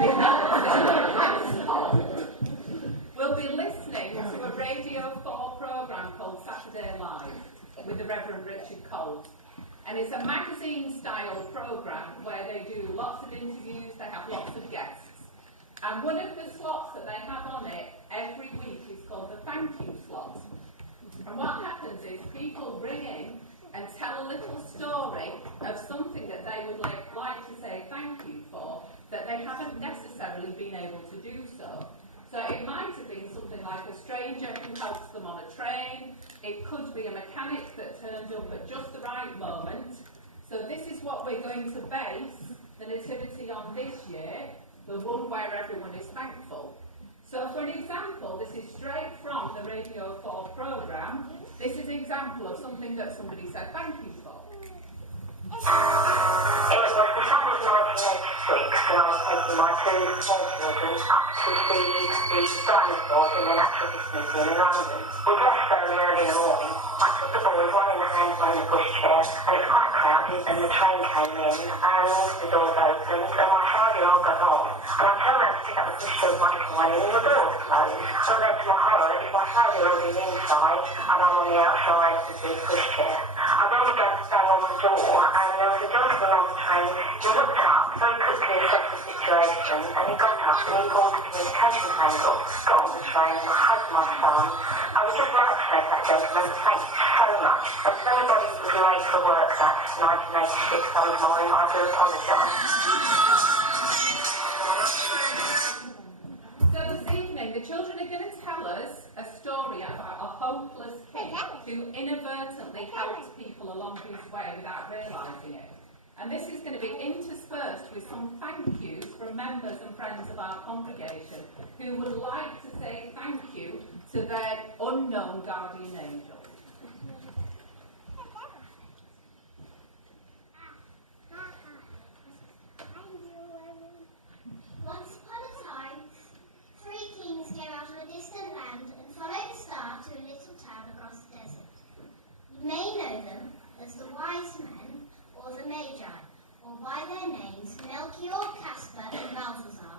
We'll be listening to a Radio 4 programme called Saturday Live with the Reverend Richard Coles. And it's a magazine-style programme where they do lots of interviews, they have lots of guests. And one of the slots that they have on it every week is called the thank you slot. And what happens is people ring in and tell a little story of something that they would like to say thank you for, that they haven't necessarily been able to do so. So it might have been something like a stranger who helps them on a train. It could be a mechanic that turned up at just the right moment. So this is what we're going to base the nativity on this year, the one where everyone is thankful. So for an example, this is straight from the Radio 4 programme. This is an example of something that somebody said thank you for. It was the summer of 1986 when I was taking my two small children up to see the dinosaurs in the Natural History Museum in London. We left fairly early in the morning. I took the boys, one in the hand, one in the pushchair, and it was quite crowded, and the train came in, and the doors opened, and my 5-year-old got on, and I turned around to pick up the pushchair with my little one in, and the door was closed. So then, to my horror, it's my 5-year-old in inside, and I'm on the outside of the pushchair. I then began to bang on the door, and there was a gentleman on the train. He looked up, very quickly assessed the situation, and he got up and he pulled the communications handle, got on the train, and I hugged my son. I would just like to say to that gentleman, thank you so much. And to anybody who was late for work that 1986 summer morning, I do apologise. So this evening, the children are going to tell us a story about a hopeless kid who inadvertently helped people along his way without realising it. And this is going to be interspersed with some thank yous from members and friends of our congregation who would like to say thank you to their unknown guardian angel. Once upon a time, 3 kings came out of a distant land and followed a star to a little town across the desert. You may know them as the wise men or the magi, or by their names Melchior, Caspar and Balthazar.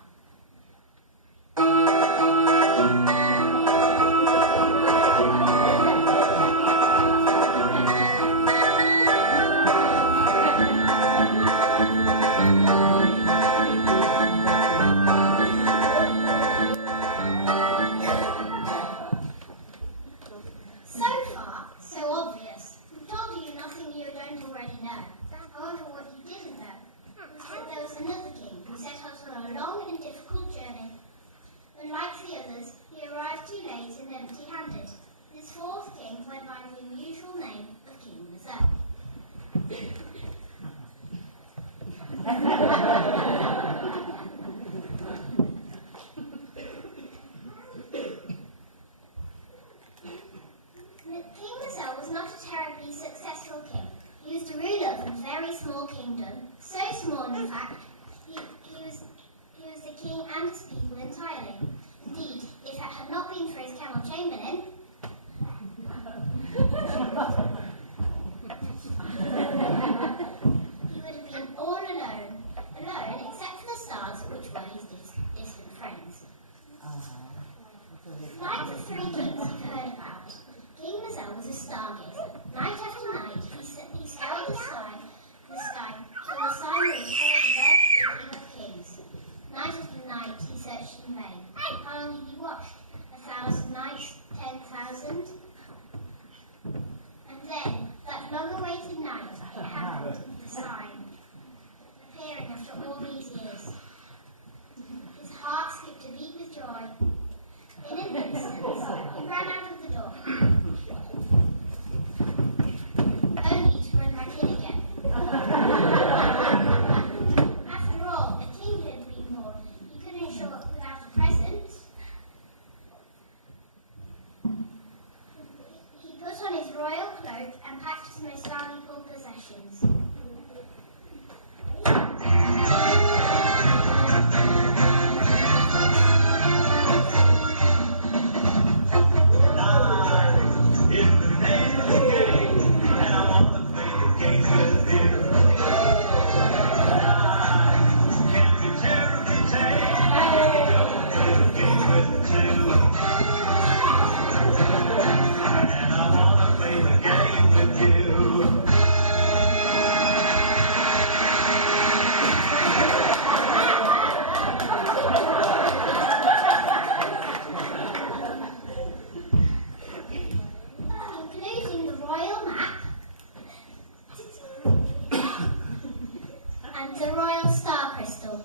and the royal star crystal.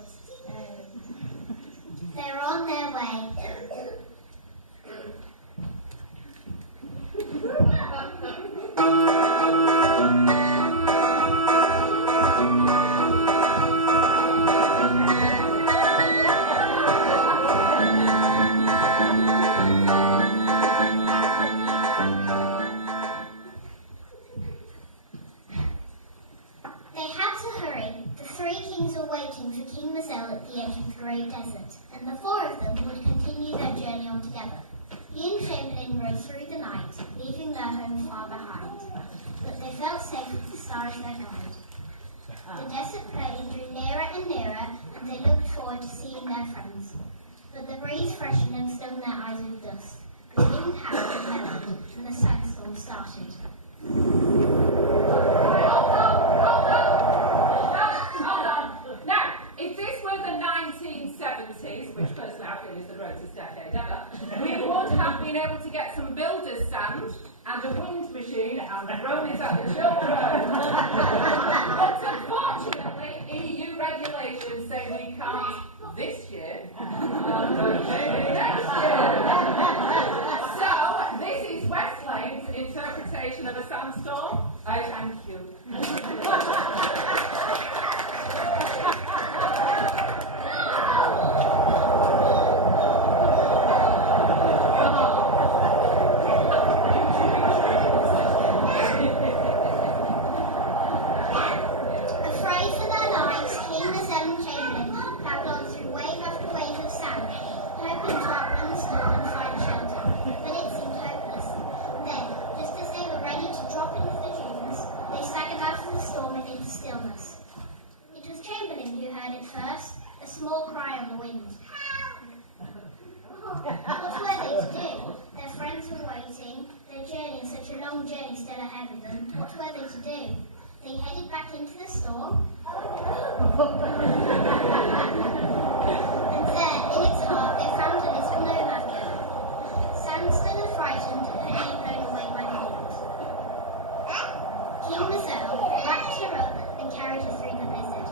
They're on their way. They had to hurry. The three kings were waiting for King Mazel at the edge of the Grey Desert, and the four of them would continue their journey on together. He and Chamberlain rode through the night, leaving their home far behind. But they felt safe with the star as their guide. The desert plain drew nearer and nearer, and they looked forward to seeing their friends. But the breeze freshened and stung their eyes with dust. They didn't have to help, and the sandstorm started. Hold on. Now, if this were the 1970s, which personally I feel is the greatest decade ever, we would have been able to get some builder's sand and a wind machine and thrown it at the children. But unfortunately, EU regulations say we can't this year, maybe next year. So, this is West Lane's interpretation of a sandstorm. I thank you. Afraid for their lives, King Mazel and Chamberlain plowed on through wave after wave of sand, hoping to outrun the storm and find shelter. But it seemed hopeless. Then, just as they were ready to drop into the dunes, they staggered out of the storm and into stillness. It was Chamberlain who heard it first, a small cry on the wind. What were they to do? Their friends were waiting, their journey, such a long journey still ahead of them. What were they to do? They headed back into the storm. And there, in its heart, they found a little nomad girl. Sandstorm and frightened and being blown away by the wind. King Mazel wrapped her up and carried her through the blizzard.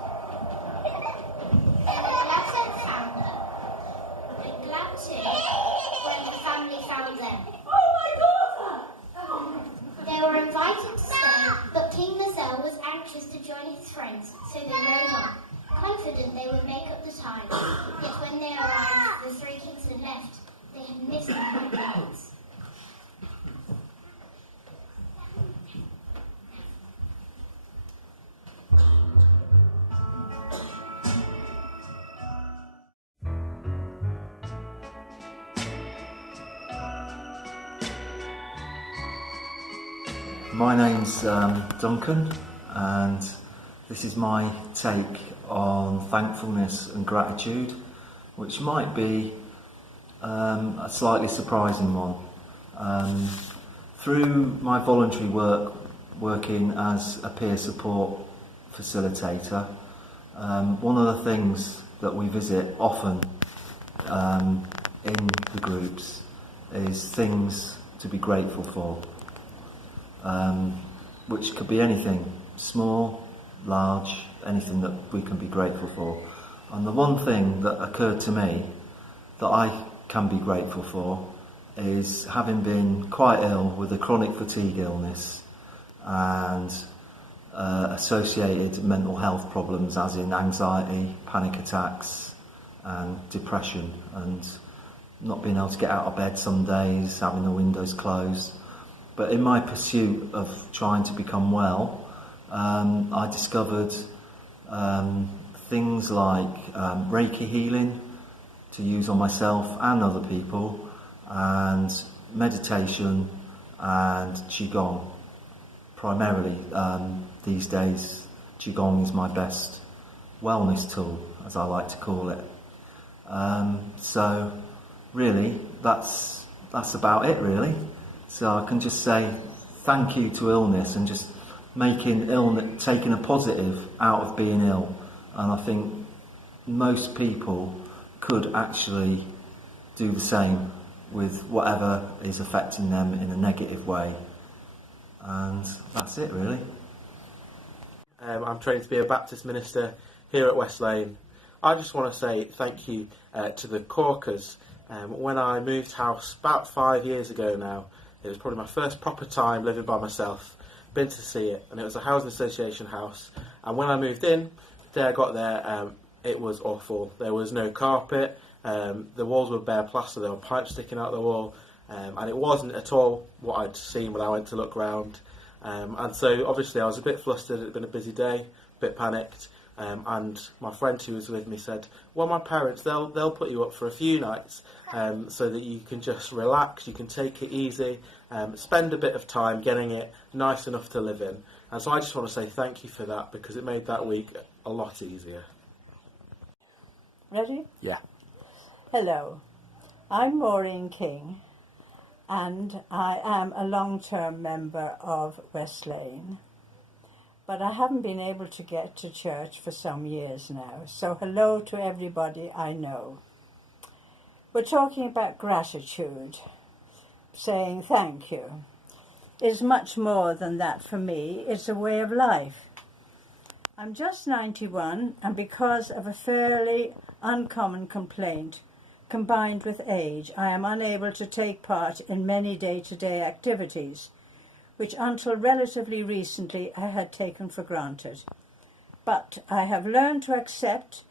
They were glad to have found her, but glad too when the family found them. Oh, my daughter! They were invited to stay, but King Mazel was anxious to join his friends, so they rode on, confident they would make up the time. Yet when they arrived, the three kings had left. They had missed the holidays. My name's Duncan, and this is my take on thankfulness and gratitude, which might be a slightly surprising one. Through my voluntary work, working as a peer support facilitator, one of the things that we visit often in the groups is things to be grateful for. Which could be anything, small, large, anything that we can be grateful for. And the one thing that occurred to me that I can be grateful for is having been quite ill with a chronic fatigue illness and associated mental health problems, as in anxiety, panic attacks and depression, and not being able to get out of bed some days, having the windows closed. But in my pursuit of trying to become well, I discovered things like Reiki healing to use on myself and other people, and meditation and Qigong. Primarily these days, Qigong is my best wellness tool, as I like to call it. So really, that's about it really. So I can just say thank you to illness, and just taking a positive out of being ill. And I think most people could actually do the same with whatever is affecting them in a negative way. And that's it really. I'm trained to be a Baptist minister here at West Lane. I just want to say thank you to the Corkers. When I moved house about 5 years ago now, it was probably my first proper time living by myself. Been to see it, and it was a housing association house. And when I moved in, the day I got there, it was awful. There was no carpet, the walls were bare plaster, there were pipes sticking out the wall, and it wasn't at all what I'd seen when I went to look round. And so obviously I was a bit flustered, it had been a busy day, a bit panicked, and my friend who was with me said, well, my parents, they'll put you up for a few nights so that you can just relax, you can take it easy, spend a bit of time getting it nice enough to live in. And so I just want to say thank you for that, because it made that week a lot easier. Ready? Yeah. Hello, I'm Maureen King, and I am a long-term member of West Lane, but I haven't been able to get to church for some years now, so hello to everybody I know. We're talking about gratitude, saying thank you. It's much more than that for me, it's a way of life. I'm just 91, and because of a fairly uncommon complaint, combined with age, I am unable to take part in many day-to-day activities, which until relatively recently I had taken for granted. But I have learned to accept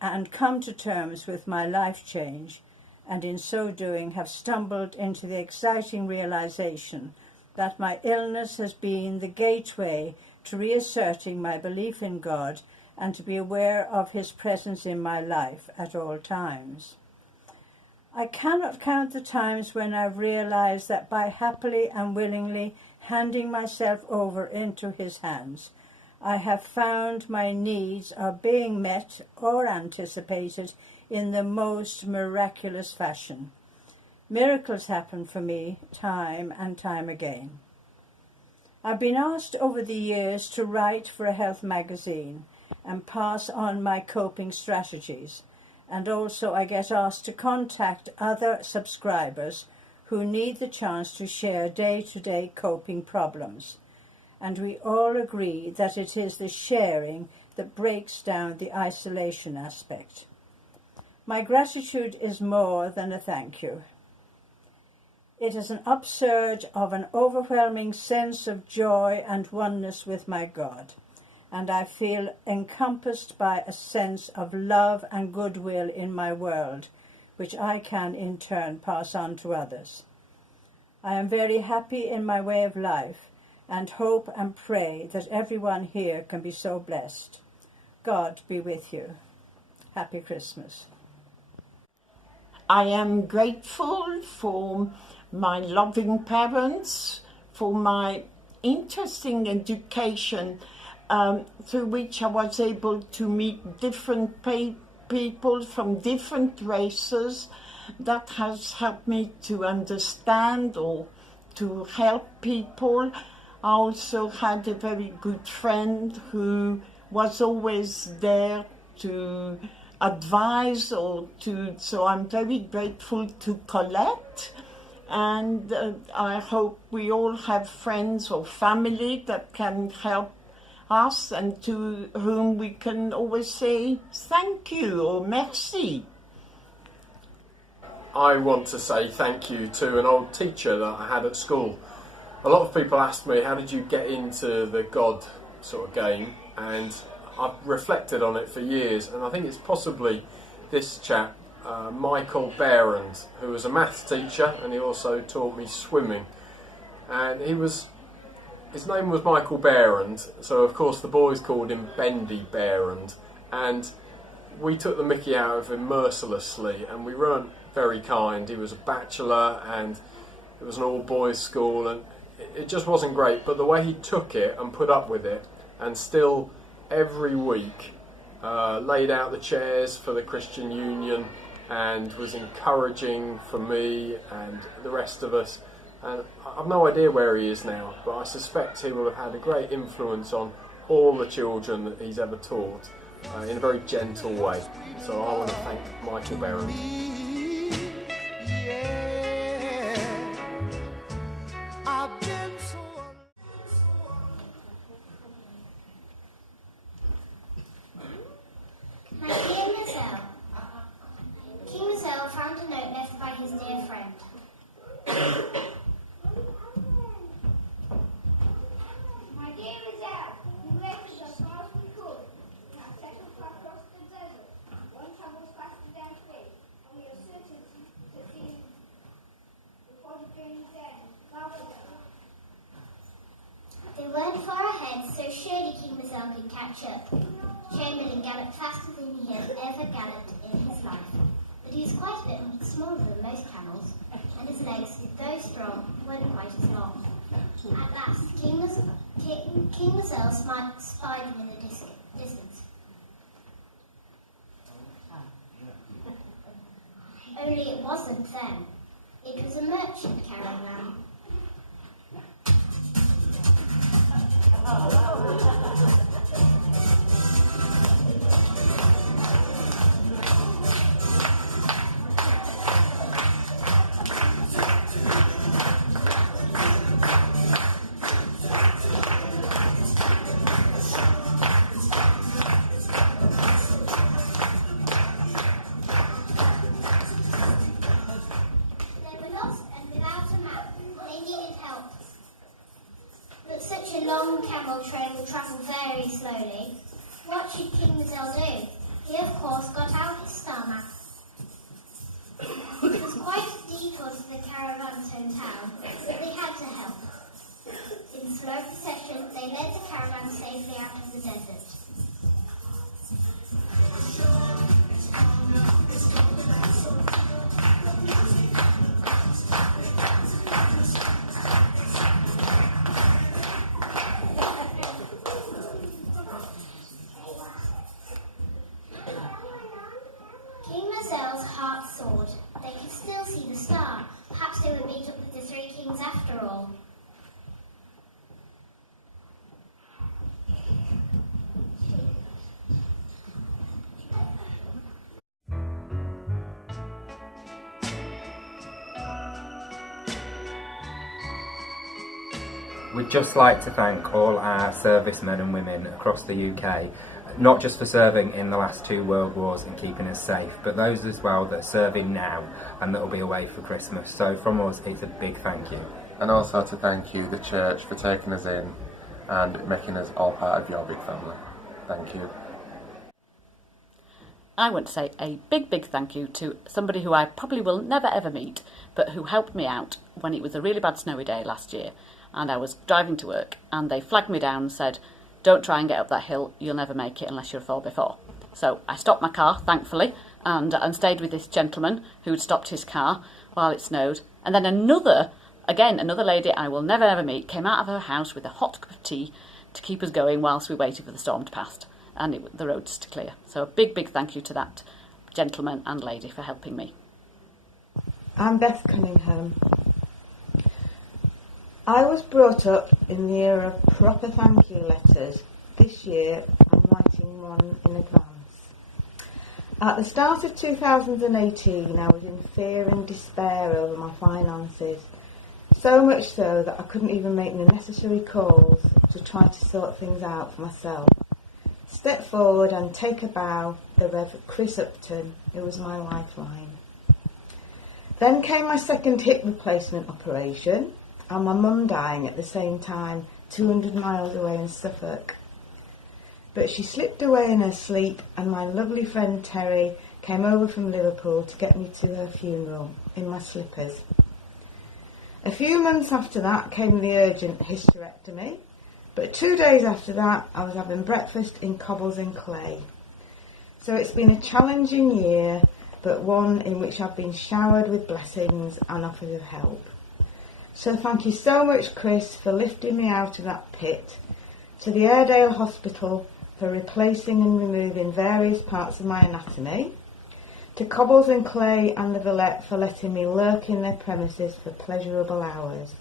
and come to terms with my life change, and in so doing have stumbled into the exciting realization that my illness has been the gateway to reasserting my belief in God and to be aware of his presence in my life at all times. I cannot count the times when I've realized that by happily and willingly handing myself over into his hands, I have found my needs are being met or anticipated in the most miraculous fashion. Miracles happen for me time and time again. I've been asked over the years to write for a health magazine and pass on my coping strategies, and also I get asked to contact other subscribers who need the chance to share day-to-day coping problems. And we all agree that it is the sharing that breaks down the isolation aspect. My gratitude is more than a thank you. It is an upsurge of an overwhelming sense of joy and oneness with my God, and I feel encompassed by a sense of love and goodwill in my world, which I can in turn pass on to others. I am very happy in my way of life, and hope and pray that everyone here can be so blessed. God be with you. Happy Christmas. I am grateful for my loving parents, for my interesting education, through which I was able to meet different people from different races. That has helped me to understand or to help people. I also had a very good friend who was always there to advise so I'm very grateful to Colette. And I hope we all have friends or family that can help us and to whom we can always say thank you or merci. I want to say thank you to an old teacher that I had at school. A lot of people ask me, how did you get into the God sort of game? And I've reflected on it for years, and I think it's possibly this chap, Michael Behrend, who was a maths teacher, and he also taught me swimming. And his name was Michael Behrend, so of course the boys called him Bendy Behrend, and we took the mickey out of him mercilessly, and we weren't very kind. He was a bachelor, and it was an all-boys school, and it just wasn't great. But the way he took it and put up with it, and still every week laid out the chairs for the Christian Union, and was encouraging for me and the rest of us. And I've no idea where he is now, but I suspect he will have had a great influence on all the children that he's ever taught in a very gentle way. So I want to thank Michael Behrend. catch up. Chamberlain galloped faster than he had ever galloped in his life, but he was quite a bit smaller than most camels, and his legs, though strong, weren't quite as long. At last, King Marcel spied him in the distance. Only it wasn't them. It was a merchant caravan. Long camel train would travel very slowly. What should King Marcel do? He, of course, got out his star map. It was quite a detour to the caravan's hometown, but they had to help. In slow procession, they led the caravan safely out of the desert. They could still see the star. Perhaps they would meet up with the three kings after all. We'd just like to thank all our servicemen and women across the UK, not just for serving in the last 2 world wars and keeping us safe, but those as well that are serving now and that will be away for Christmas. So from us, it's a big thank you. And also to thank you, the church, for taking us in and making us all part of your big family. Thank you. I want to say a big thank you to somebody who I probably will never ever meet, but who helped me out when it was a really bad snowy day last year and I was driving to work and they flagged me down and said, "Don't try and get up that hill, you'll never make it unless you're a 4x4. So I stopped my car, thankfully, and stayed with this gentleman who'd stopped his car while it snowed. And then another lady I will never ever meet came out of her house with a hot cup of tea to keep us going whilst we waited for the storm to pass and the roads to clear. So a big thank you to that gentleman and lady for helping me. I'm Beth Cunningham. I was brought up in the era of proper thank you letters. This year I'm writing one in advance. At the start of 2018 I was in fear and despair over my finances, so much so that I couldn't even make the necessary calls to try to sort things out for myself. Step forward and take a bow, the Rev. Chris Upton, who was my lifeline. Then came my second hip replacement operation, and my mum dying at the same time, 200 miles away in Suffolk. But she slipped away in her sleep, and my lovely friend Terry came over from Liverpool to get me to her funeral in my slippers. A few months after that came the urgent hysterectomy, but 2 days after that I was having breakfast in cobbles and clay. So it's been a challenging year, but one in which I've been showered with blessings and offers of help. So thank you so much, Chris, for lifting me out of that pit, to the Airedale Hospital for replacing and removing various parts of my anatomy, to Cobbles and Clay and the Villette for letting me lurk in their premises for pleasurable hours,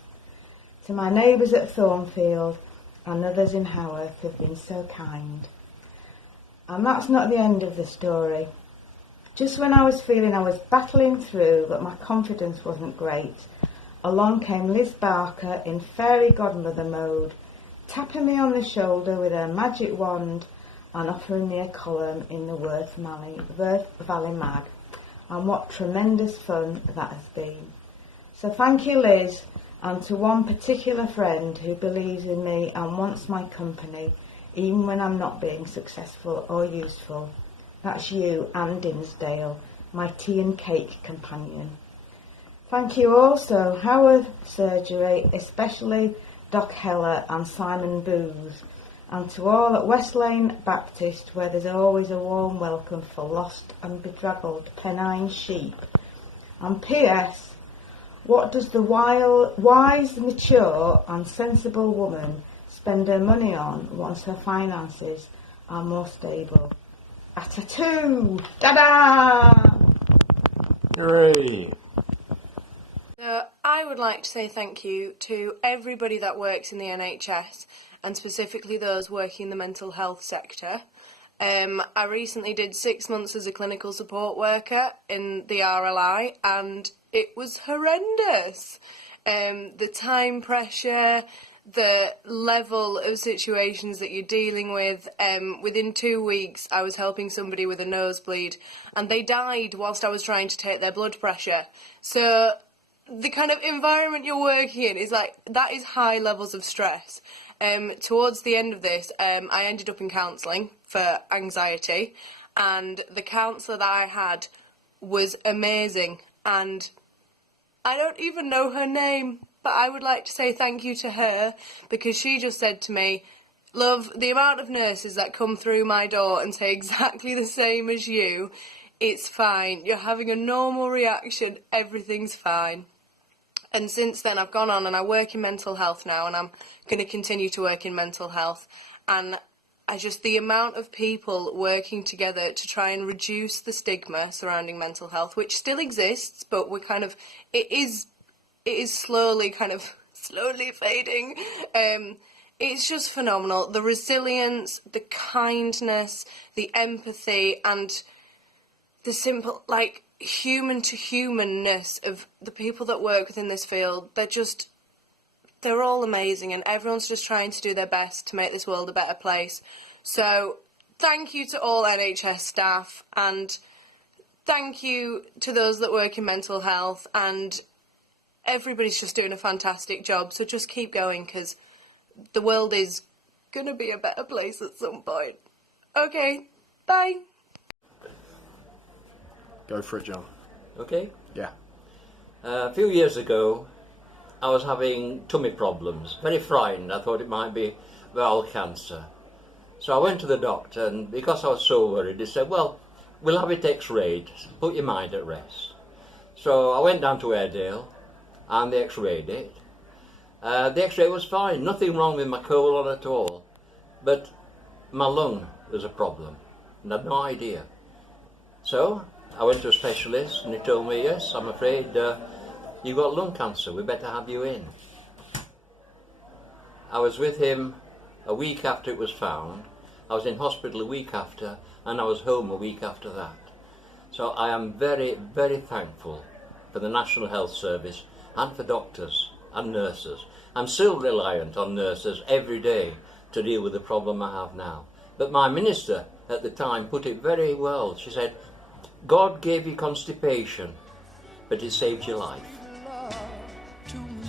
to my neighbours at Thornfield and others in Haworth who've been so kind. And that's not the end of the story. Just when I was feeling I was battling through but my confidence wasn't great, along came Liz Barker in fairy godmother mode, tapping me on the shoulder with her magic wand and offering me a column in the Worth Valley Mag. And what tremendous fun that has been. So thank you, Liz, and to one particular friend who believes in me and wants my company, even when I'm not being successful or useful. That's you, Anne Dinsdale, my tea and cake companion. Thank you also, Howard Surgery, especially Doc Heller and Simon Booth, and to all at West Lane Baptist, where there's always a warm welcome for lost and bedraggled Pennine sheep. And P.S. What does the wise, mature and sensible woman spend her money on once her finances are more stable? A tattoo! Ta-da! Hooray! I would like to say thank you to everybody that works in the NHS, and specifically those working in the mental health sector. I recently did 6 months as a clinical support worker in the RLI, and it was horrendous. The time pressure, the level of situations that you're dealing with. Within 2 weeks, I was helping somebody with a nosebleed, and they died whilst I was trying to take their blood pressure. So the kind of environment you're working in is like, that is high levels of stress. Towards the end of this, I ended up in counselling for anxiety, and the counsellor that I had was amazing, and I don't even know her name, but I would like to say thank you to her, because she just said to me, "Love, the amount of nurses that come through my door and say exactly the same as you, it's fine, you're having a normal reaction, everything's fine." And since then I've gone on and I work in mental health now, and I'm going to continue to work in mental health. And the amount of people working together to try and reduce the stigma surrounding mental health, which still exists, but it is slowly fading. It's just phenomenal. The resilience, the kindness, the empathy, and the simple, human to humanness of the people that work within this field. They're all amazing, and everyone's just trying to do their best to make this world a better place. So thank you to all NHS staff, and thank you to those that work in mental health, and everybody's just doing a fantastic job. So just keep going, because the world is going to be a better place at some point. Okay, bye. Go for it, John. Okay. Yeah. A few years ago, I was having tummy problems, very frightened. I thought it might be bowel cancer. So I went to the doctor, and because I was so worried, he said, "Well, we'll have it x-rayed, put your mind at rest." So I went down to Airedale, and they x-rayed it. The x-ray was fine, nothing wrong with my colon at all, but my lung was a problem, and I had no idea. So I went to a specialist, and he told me, "Yes, I'm afraid you've got lung cancer, we better have you in." I was with him a week after it was found. I was in hospital a week after, and I was home a week after that. So I am very, very thankful for the National Health Service and for doctors and nurses. I'm still reliant on nurses every day to deal with the problem I have now. But my minister at the time put it very well. She said, "God gave you constipation, but it saved your life."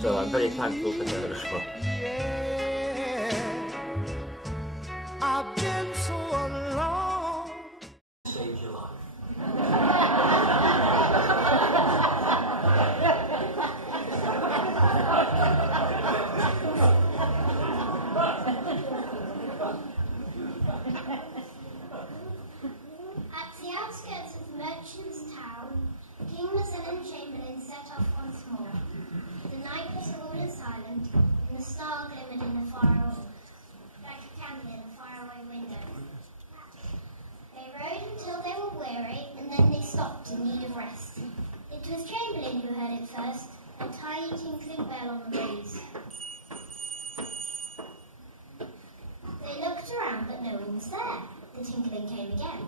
So I'm very thankful for her as well. I've been so alone. Saved your life. At the outskirts of Merchants Town, King Marcellin Chamberlain set off once more. The night was cold and silent, and the star glimmered in the like a candle in a faraway window. They rode until they were weary, and then they stopped in need of rest. It was Chamberlain who heard it first, a tiny tinkling bell on the breeze. They looked around, but no one was there. The tinkling came again.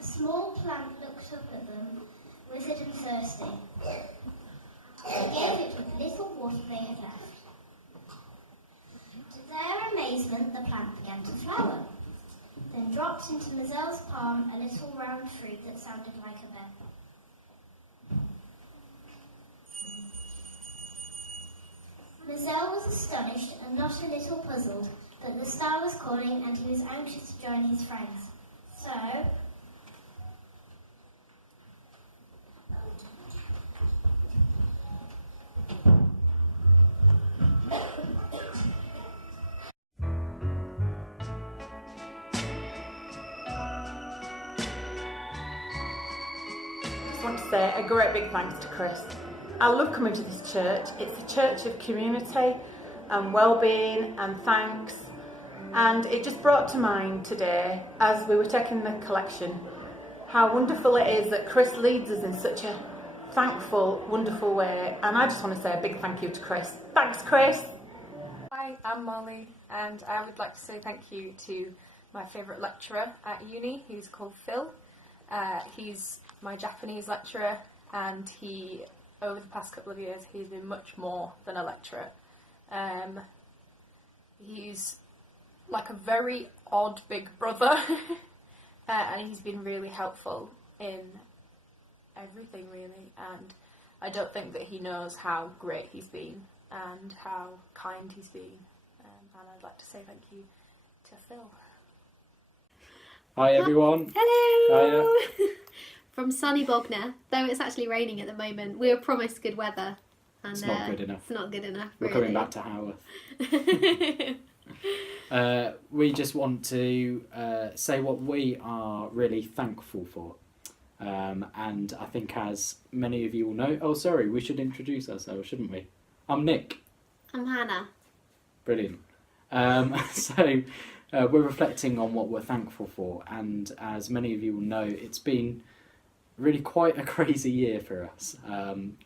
A small plant looked up at them, withered and thirsty. They gave it with the little water they had left. To their amazement, the plant began to flower, then dropped into Mazelle's palm a little round fruit that sounded like a bell. Mazelle was astonished and not a little puzzled, but the star was calling and he was anxious to join his friends. So, want to say a great big thanks to Chris. I love coming to this church. It's a church of community and well-being and thanks. And it just brought to mind today, as we were taking the collection, how wonderful it is that Chris leads us in such a thankful, wonderful way. And I just want to say a big thank you to Chris. Thanks, Chris. Hi, I'm Molly, and I would like to say thank you to my favourite lecturer at uni, who's called Phil. He's my Japanese lecturer, and over the past couple of years, he's been much more than a lecturer. He's like a very odd big brother, and he's been really helpful in everything, really, and I don't think that he knows how great he's been and how kind he's been, and I'd like to say thank you to Phil. Hi everyone. Hello. Hiya. From sunny Bognor, though it's actually raining at the moment. We were promised good weather, and It's not good enough. It's not good enough. We're coming back to Haworth. We just want to say what we are really thankful for. And I think, as many of you will know, we should introduce ourselves, shouldn't we? I'm Nick. I'm Hannah. Brilliant. So we're reflecting on what we're thankful for, and as many of you will know, it's been really quite a crazy year for us.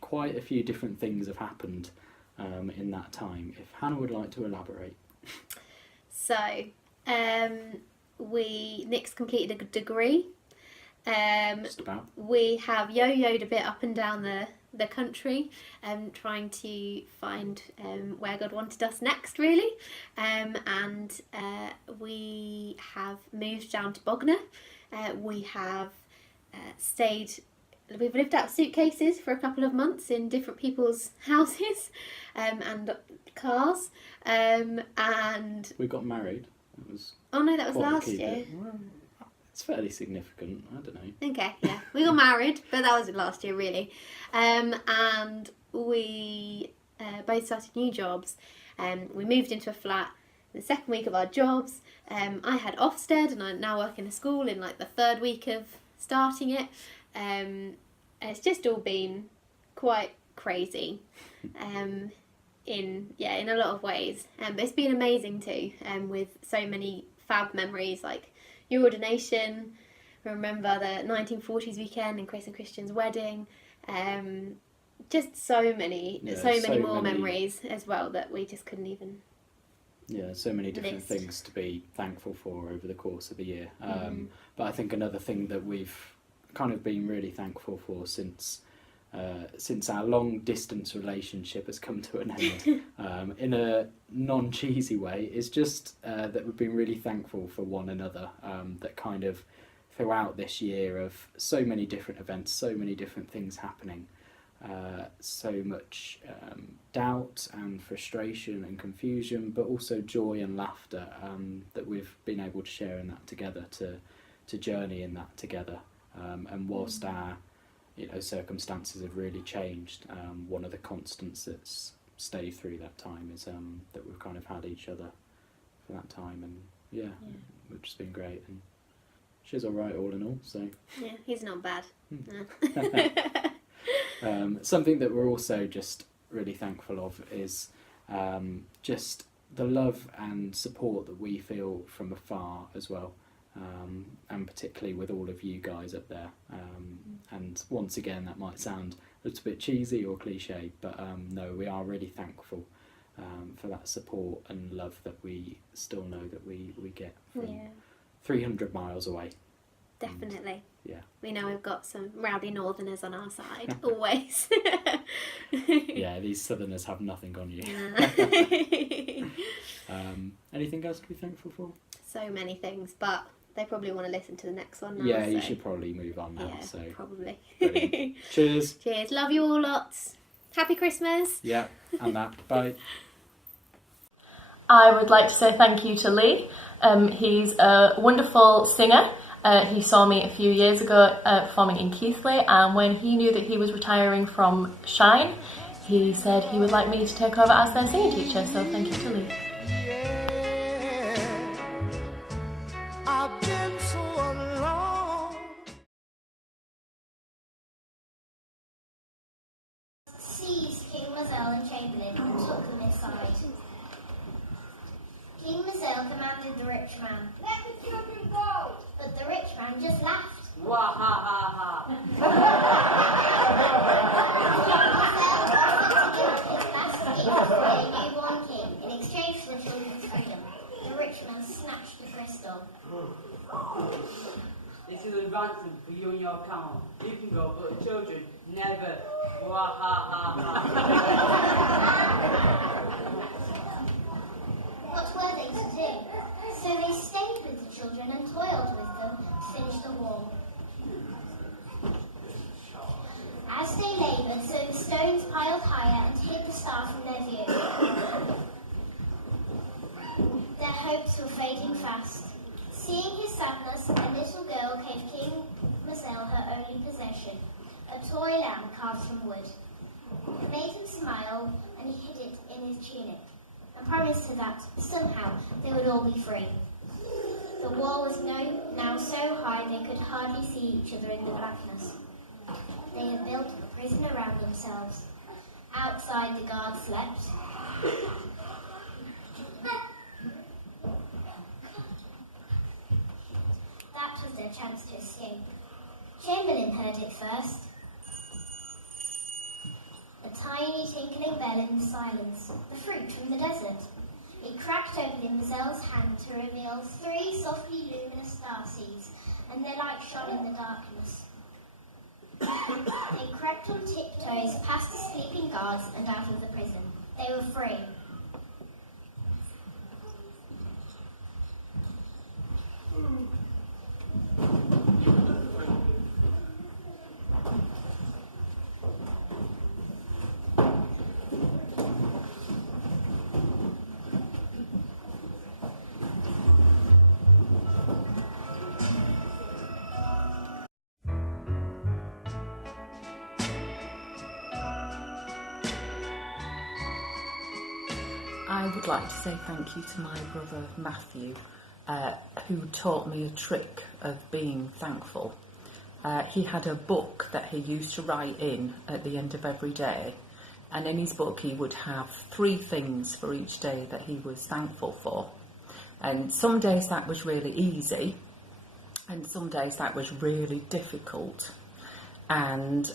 Quite a few different things have happened in that time. If Hannah would like to elaborate. So, Nick's completed a degree. Just about. We have yo-yoed a bit up and down the country, trying to find where God wanted us next, really. And we have moved down to Bognor. We have we've lived out suitcases for a couple of months in different people's houses and cars. And we got married. that was last year. It's fairly significant, I don't know. Okay, yeah. We got married, but that was last year, really. And we both started new jobs. We moved into a flat the second week of our jobs. I had Ofsted, and I now work in a school in like the third week of starting it. It's just all been quite crazy in a lot of ways. But it's been amazing too, with so many fab memories, like your ordination. Remember the 1940s weekend and Chris and Christian's wedding. Just so many more memories as well that we just couldn't even. Yeah, so many different things to be thankful for over the course of the year. But I think another thing that we've kind of been really thankful for since our long distance relationship has come to an end, in a non-cheesy way, is just that we've been really thankful for one another, that kind of throughout this year of so many different events, so many different things happening, so much doubt and frustration and confusion, but also joy and laughter, that we've been able to share in that together, to journey in that together. And whilst our circumstances have really changed, one of the constants that's stayed through that time is that we've kind of had each other for that time, and which has been great, and she's all right all in all. So yeah, he's not bad. Something that we're also just really thankful of is just the love and support that we feel from afar as well. And particularly with all of you guys up there. And once again, that might sound a little bit cheesy or cliche, but no, we are really thankful for that support and love that we still know that we get from 300 miles away. Definitely. Yeah. We know we've got some rowdy northerners on our side, always. Yeah, these southerners have nothing on you. Anything else to be thankful for? So many things, but they probably want to listen to the next one now. Yeah, you should probably move on now. Yeah, so probably. Cheers. Cheers. Love you all lots. Happy Christmas. Yeah, and that. Bye. I would like to say thank you to Lee. He's a wonderful singer. He saw me a few years ago performing in Keighley, and when he knew that he was retiring from Shine, he said he would like me to take over as their singing teacher, so thank you to Lee. outside. King Mazel commanded the rich man, "Let the children go!" But the rich man just laughed. Wah ha ha ha. King Mazel offered to give up his last gift for a newborn king in exchange for the children's freedom. The rich man snatched the crystal. This is a ransom for you and your camel. You can go, but the children never. Wah ha ha ha. What were they to do? So they stayed with the children and toiled with them to finish the wall. As they laboured, so the stones piled higher and hid the star from their view. Their hopes were fading fast. Seeing his sadness, a little girl gave King Mazel her only possession, a toy lamb carved from wood. It made him smile, and he hid it in his tunic, and promised her that, somehow, they would all be free. The wall was now so high they could hardly see each other in the blackness. They had built a prison around themselves. Outside, the guards slept. That was their chance to escape. Chamberlain heard it first. A tiny tinkling bell in the silence, the fruit from the desert. It cracked open in Mazel's hand to reveal 3 softly luminous star seeds, and their light shone in the darkness. They crept on tiptoes past the sleeping guards and out of the prison. They were free. I would like to say thank you to my brother Matthew, who taught me a trick of being thankful. He had a book that he used to write in at the end of every day, and in his book he would have 3 things for each day that he was thankful for. And some days that was really easy, and some days that was really difficult. And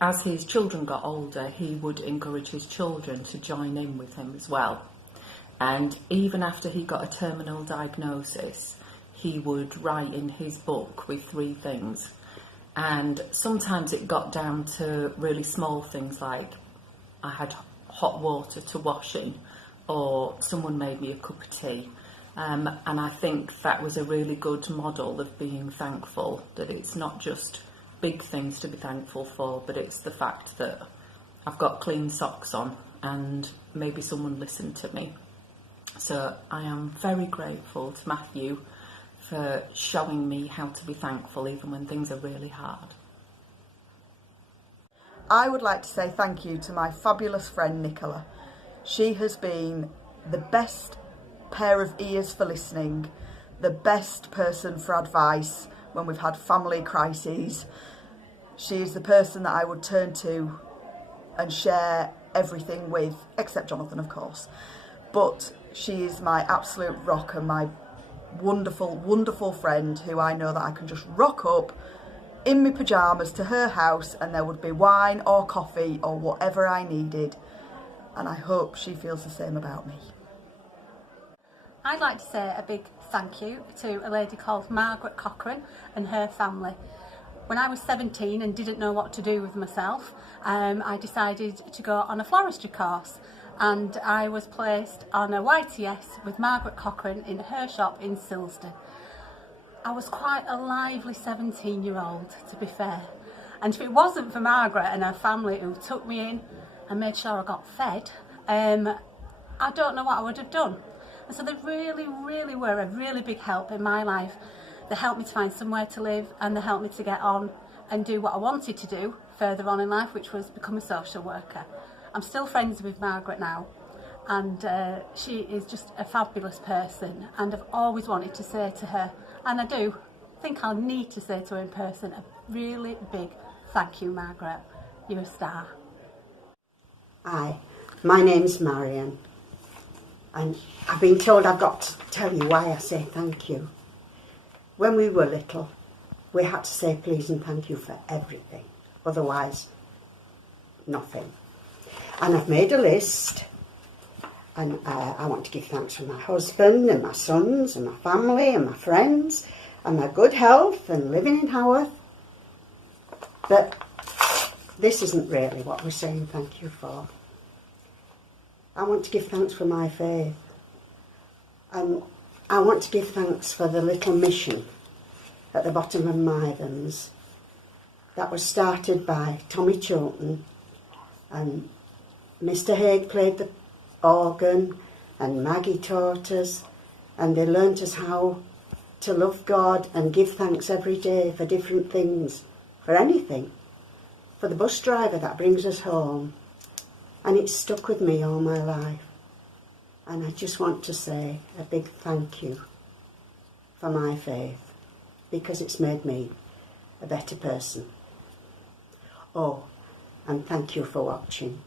as his children got older, he would encourage his children to join in with him as well. And even after he got a terminal diagnosis, he would write in his book with 3 things. And sometimes it got down to really small things like I had hot water to wash in, or someone made me a cup of tea. And I think that was a really good model of being thankful, that it's not just big things to be thankful for, but it's the fact that I've got clean socks on and maybe someone listened to me. So I am very grateful to Matthew for showing me how to be thankful even when things are really hard. I would like to say thank you to my fabulous friend Nicola. She has been the best pair of ears for listening, the best person for advice when we've had family crises. She is the person that I would turn to and share everything with, except Jonathan, of course. But she is my absolute rock and my wonderful, wonderful friend who I know that I can just rock up in my pyjamas to her house and there would be wine or coffee or whatever I needed. And I hope she feels the same about me. I'd like to say a big thank you to a lady called Margaret Cochrane and her family. When I was 17 and didn't know what to do with myself, I decided to go on a floristry course, and I was placed on a YTS with Margaret Cochrane in her shop in Silsden. I was quite a lively 17-year-old, to be fair, and if it wasn't for Margaret and her family who took me in and made sure I got fed, I don't know what I would have done. And so they really, really were a really big help in my life. They helped me to find somewhere to live, and they helped me to get on and do what I wanted to do further on in life, which was become a social worker. I'm still friends with Margaret now, and she is just a fabulous person, and I've always wanted to say to her, and I do think I'll need to say to her in person, a really big thank you, Margaret. You're a star. Hi, My name's Marion, and I've been told I've got to tell you why I say thank you. When we were little, we had to say please and thank you for everything, otherwise nothing. And I've made a list, and I want to give thanks for my husband and my sons and my family and my friends and my good health and living in Haworth. But this isn't really what we're saying thank you for. I want to give thanks for my faith, and I want to give thanks for the little mission at the bottom of Mythons that was started by Tommy Chilton, and Mr. Haig played the organ and Maggie taught us, and they learnt us how to love God and give thanks every day for different things, for anything, for the bus driver that brings us home. And it's stuck with me all my life. And I just want to say a big thank you for my faith, because it's made me a better person. Oh, and thank you for watching.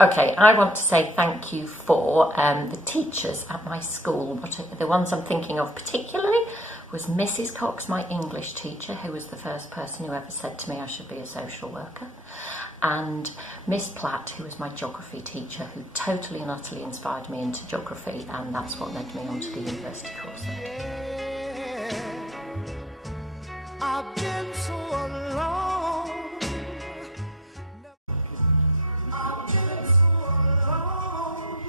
Okay, I want to say thank you for the teachers at my school. The ones I'm thinking of particularly was Mrs. Cox, my English teacher, who was the first person who ever said to me I should be a social worker, and Miss Platt, who was my geography teacher, who totally and utterly inspired me into geography, and that's what led me onto the university course. I've been so alone. I've been so alone.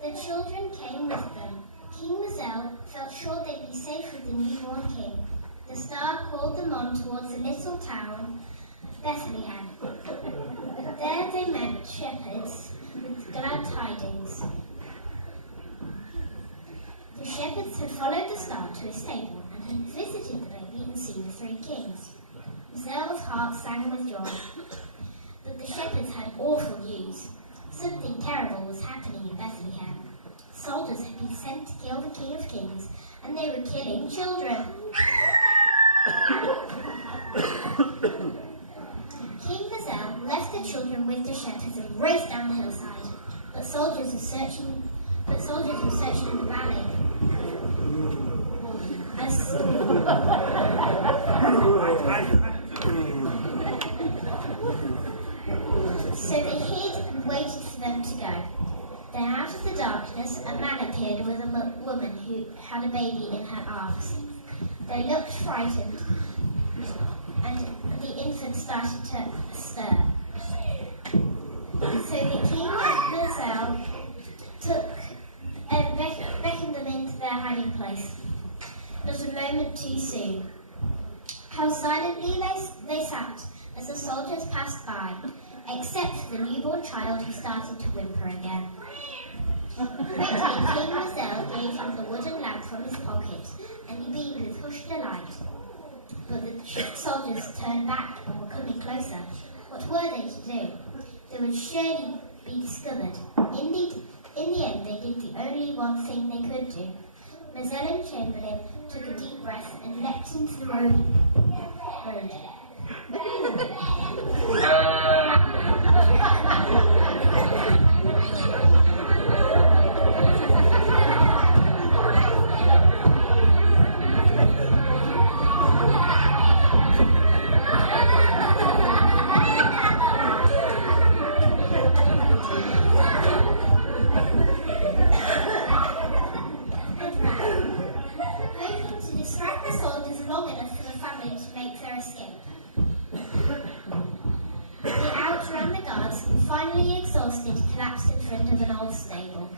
The children came with them. King Mazel felt sure they'd be safe with the newborn king. The star called them on towards the little town, Bethlehem. There they met shepherds with glad tidings. The shepherds had followed the star to his stable and had visited the baby and seen the three kings. Mazel's heart sang with joy. But the shepherds had awful news. Something terrible was happening in Bethlehem. Soldiers had been sent to kill the King of Kings, and they were killing children. King Mazel left the children with the shepherds and raced down the hillside. But soldiers were searching the valley. So they hid and waited for them to go. Then out of the darkness, a man appeared with a woman who had a baby in her arms. They looked frightened, and the infant started to stir. So the king and Mazel beckoned them into their hiding place. Not a moment too soon. How silently they sat as the soldiers passed by, except for the newborn child who started to whimper again. Quickly, King Mazel gave him the wooden lamp from his pocket, and he beamed with hushed delight. But the soldiers turned back and were coming closer. What were they to do? They would surely be discovered. In the end, they did the only one thing they could do. Mazel and Chamberlain took a deep breath and leapt into the road. Finally exhausted, collapsed in front of an old stable.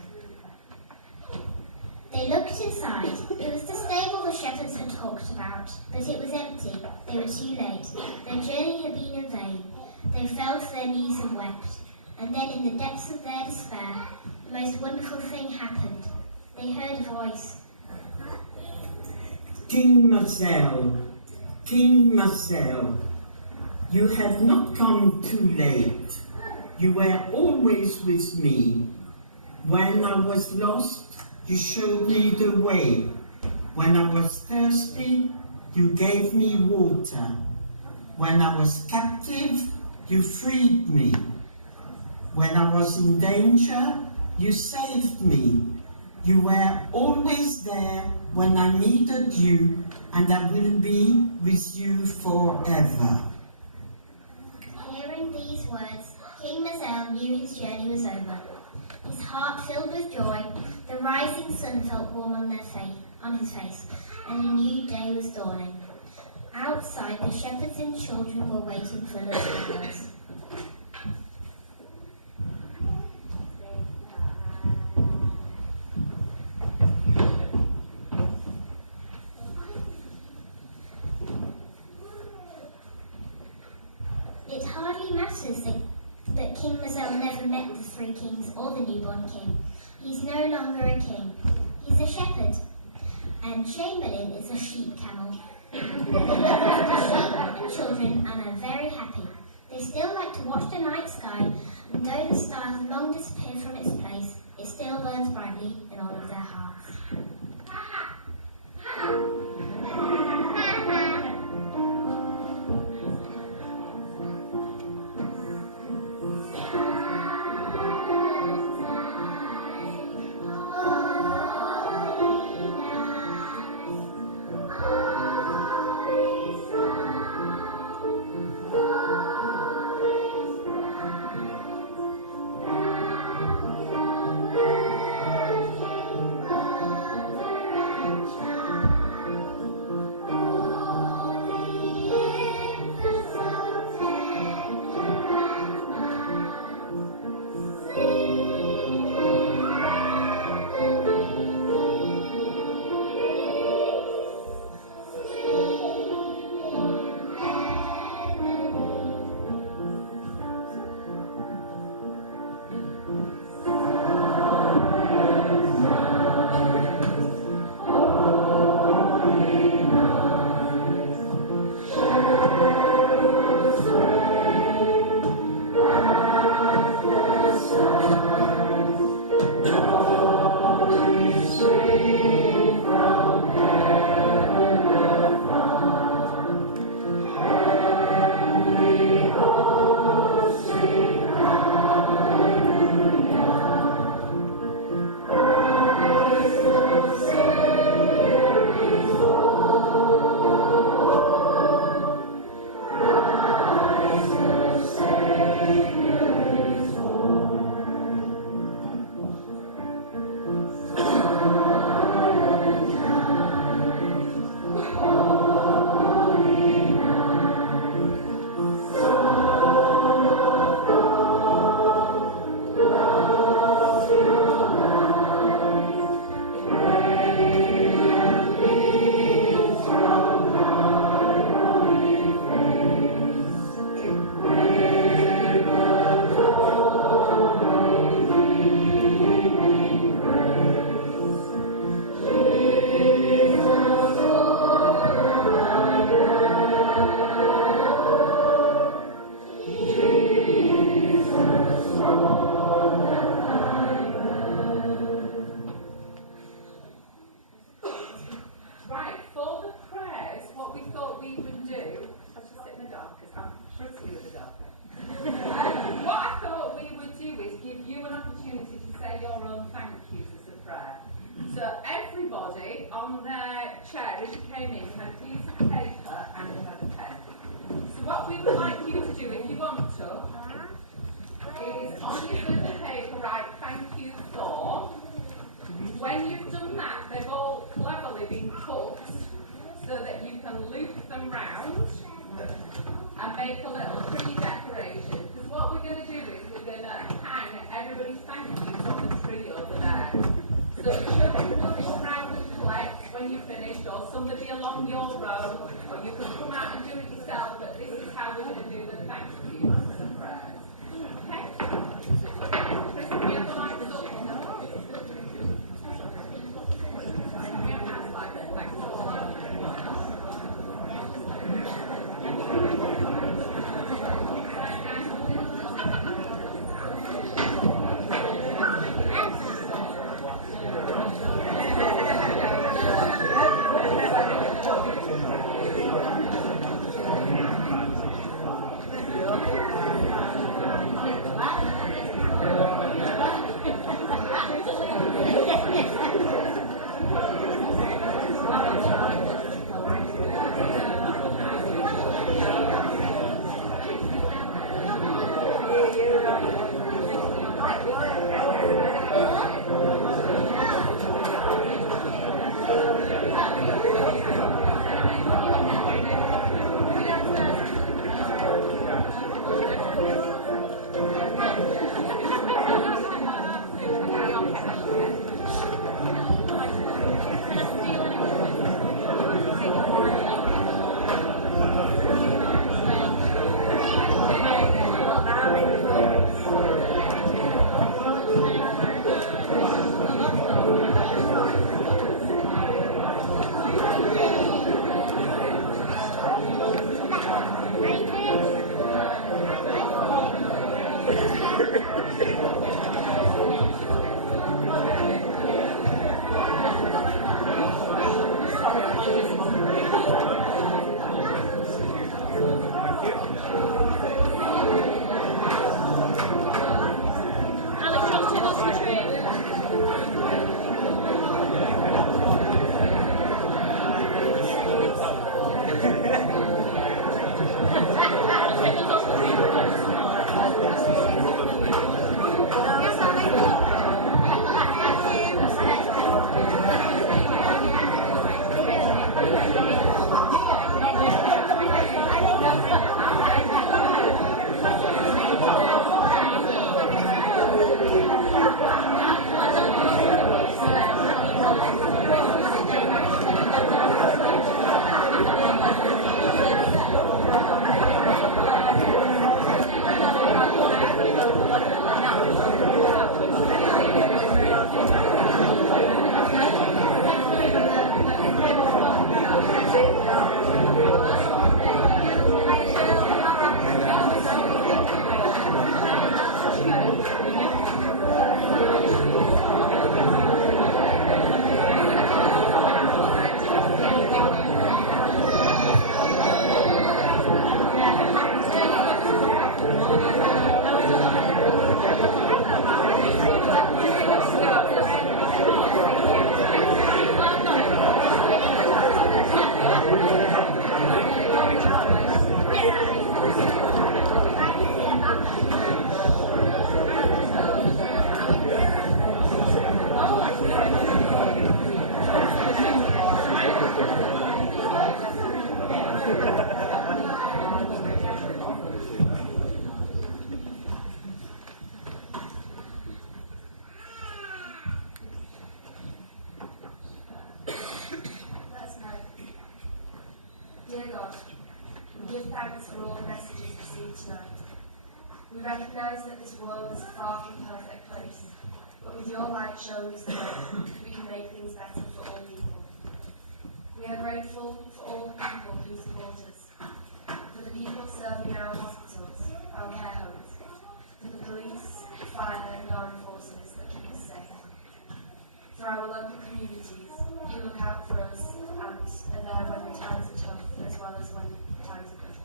They looked inside. It was the stable the shepherds had talked about, but it was empty. They were too late. Their journey had been in vain. They fell to their knees and wept. And then in the depths of their despair, the most wonderful thing happened. They heard a voice. King Mazel, you have not come too late. You were always with me. When I was lost, you showed me the way. When I was thirsty, you gave me water. When I was captive, you freed me. When I was in danger, you saved me. You were always there when I needed you, and I will be with you forever. Hearing these words, King Mazel knew his journey was over. His heart filled with joy, the rising sun felt warm on his face, and a new day was dawning. Outside, the shepherds and children were waiting for little ones. It hardly matters that King Mazel never met the three kings or the newborn king. He's no longer a king. He's a shepherd. And Chamberlain is a sheep camel. They love the sheep and children and are very happy. They still like to watch the night sky, and though the star has long disappeared from its place, it still burns brightly in all of their hearts. thanks for all the messages received tonight. We recognise that this world is a far from perfect place, but with your light showing us the way, we can make things better for all people. We are grateful for all the people who support us, for the people serving in our hospitals, our care homes, for the police, fire and armed forces that keep us safe. For our local communities, you look out for us and are there when the times are tough as well as when times are good.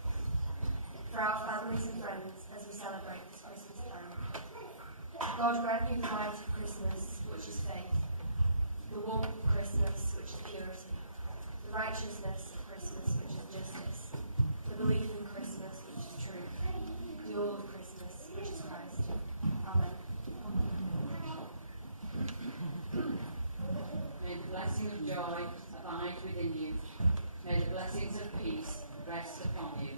For our families and friends as we celebrate this Christmas time. God grant you the light of Christmas, which is faith, the warmth of Christmas, which is purity, the righteousness of Christmas, which is justice, the belief in Christmas, which is truth, the all of Christmas, which is Christ. Amen. May the blessing of joy abide within you. May the blessings of peace rest upon you.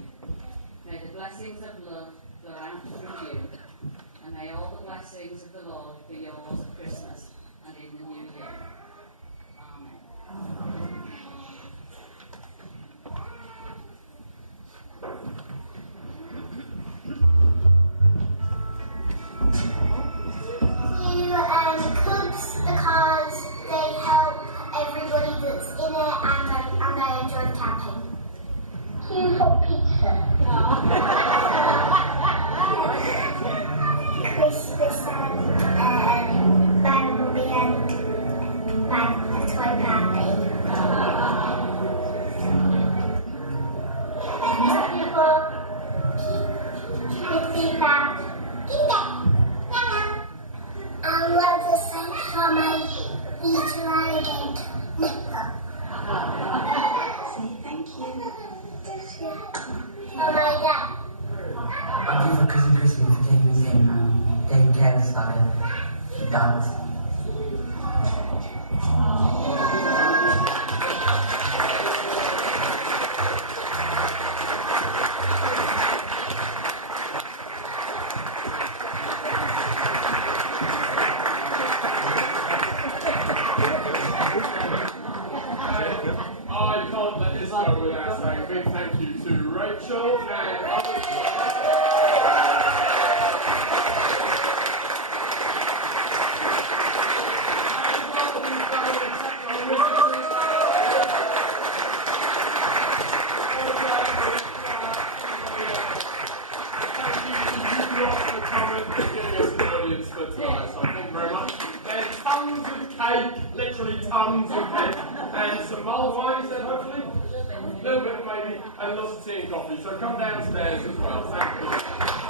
May the blessings of love flow out through you. And may all the blessings of the Lord be yours at Christmas and in the new year. Amen. Clubs because they help everybody that's in it and I enjoy the camping. Queue for pizza. Christmas and Bumblebee and a toy party. And loads of thanks for my little alligator nipple. Say thank you. Oh my God. Thank you for Cousin Christine for taking us in and taking care of us like a dad. I can't let this go without saying a big thank you to Rachel and others. literally tons of cake and some mulled wine, he said, hopefully. A little bit maybe, and lots of tea and coffee. So come downstairs as well. Thank you.